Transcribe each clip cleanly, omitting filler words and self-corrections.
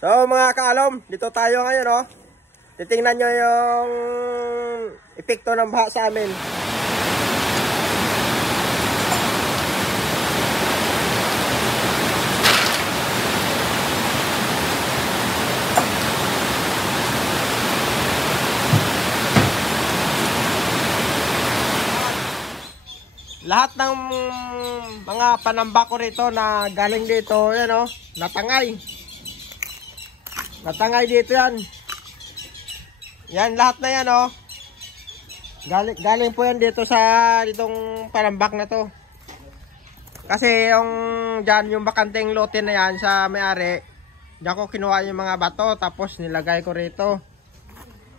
So mga kaalom, dito tayo ngayon oh. Titingnan nyo yung epekto ng baha sa amin. Lahat ng mga panamba ko rito na galing dito, yan oh, natangay. Natangay dito yan. Yan, lahat na yan oh. Galing po yan dito sa ditong panambak na to. Kasi yung dyan, yung bakanteng lote na yan sa may-ari, dyan ko kinuha yung mga bato, tapos nilagay ko rito.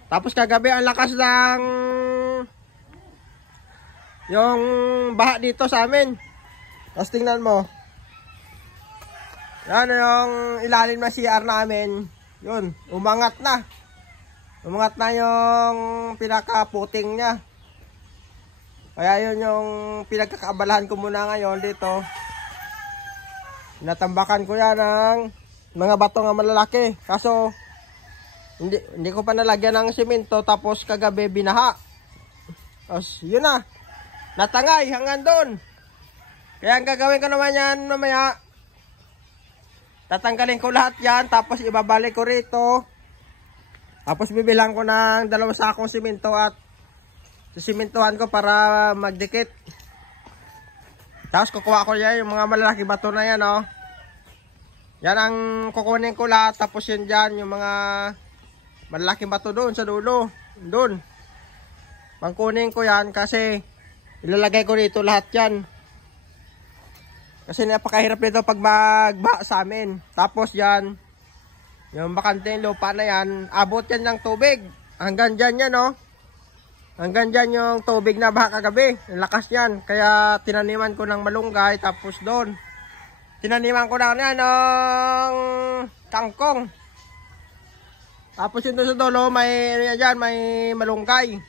Tapos kagabi ang lakas ng yung baha dito sa amin. Tapos tingnan mo. Yan yung ilalim na CR namin. Yun, umangat na. Umangat na yung pinaka-puting niya. Kaya yun yung pinagkakaabalahan ko muna ngayon dito. Natambakan ko yan ng mga bato nga malalaki. Kaso, hindi ko pa nalagyan ng simento. Tapos kagabi binaha. Tapos yun na. Natangay hanggang doon. Kaya ang gagawin ko naman yan mamaya, tatanggalin ko lahat yan, tapos ibabalik ko rito. Tapos bibilang ko ng 2 sakong simento at sisimentohan ko para magdikit. Tapos kukuha ko yan, yung mga malalaki bato na yan oh. Yan ang kukunin ko lahat, tapos yun dyan, yung mga malalaking bato doon sa dulo. Doon. Pangkunin ko yan kasi ilalagay ko dito lahat yan. Kasi napakahirap nito pag magbaha sa amin. Tapos yan, yung bakanteng lupa na yan, abot yan ng tubig. Hanggang dyan yan oh. Hanggang dyan yung tubig na baha kagabi. Lakas yan. Kaya tinaniman ko ng malunggay. Tapos doon, tinaniman ko na yan ng kangkong. Tapos yun doon sa dulo, may malunggay.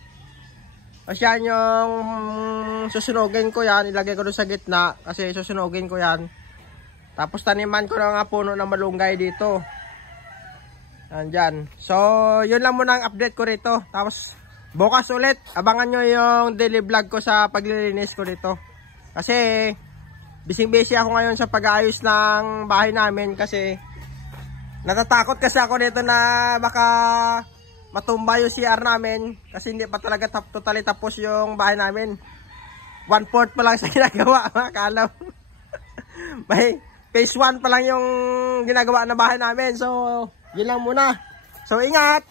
Kasi yan yung susunugin ko yan, ilagay ko doon sa gitna kasi susunugin ko yan. Tapos taniman ko na nga puno ng malunggay dito. Andyan. So, yun lang muna ang update ko rito. Tapos, bukas ulit, abangan nyo yung daily vlog ko sa paglilinis ko dito. Kasi, busy ako ngayon sa pag-aayos ng bahay namin kasi natatakot kasi ako dito na baka matumba yung CR namin kasi hindi pa talaga totally tapos yung bahay namin. 1/4 pa lang sa ginagawa, mga kaalam. May phase 1 pa lang yung ginagawa na bahay namin. So, yun lang muna. So, ingat!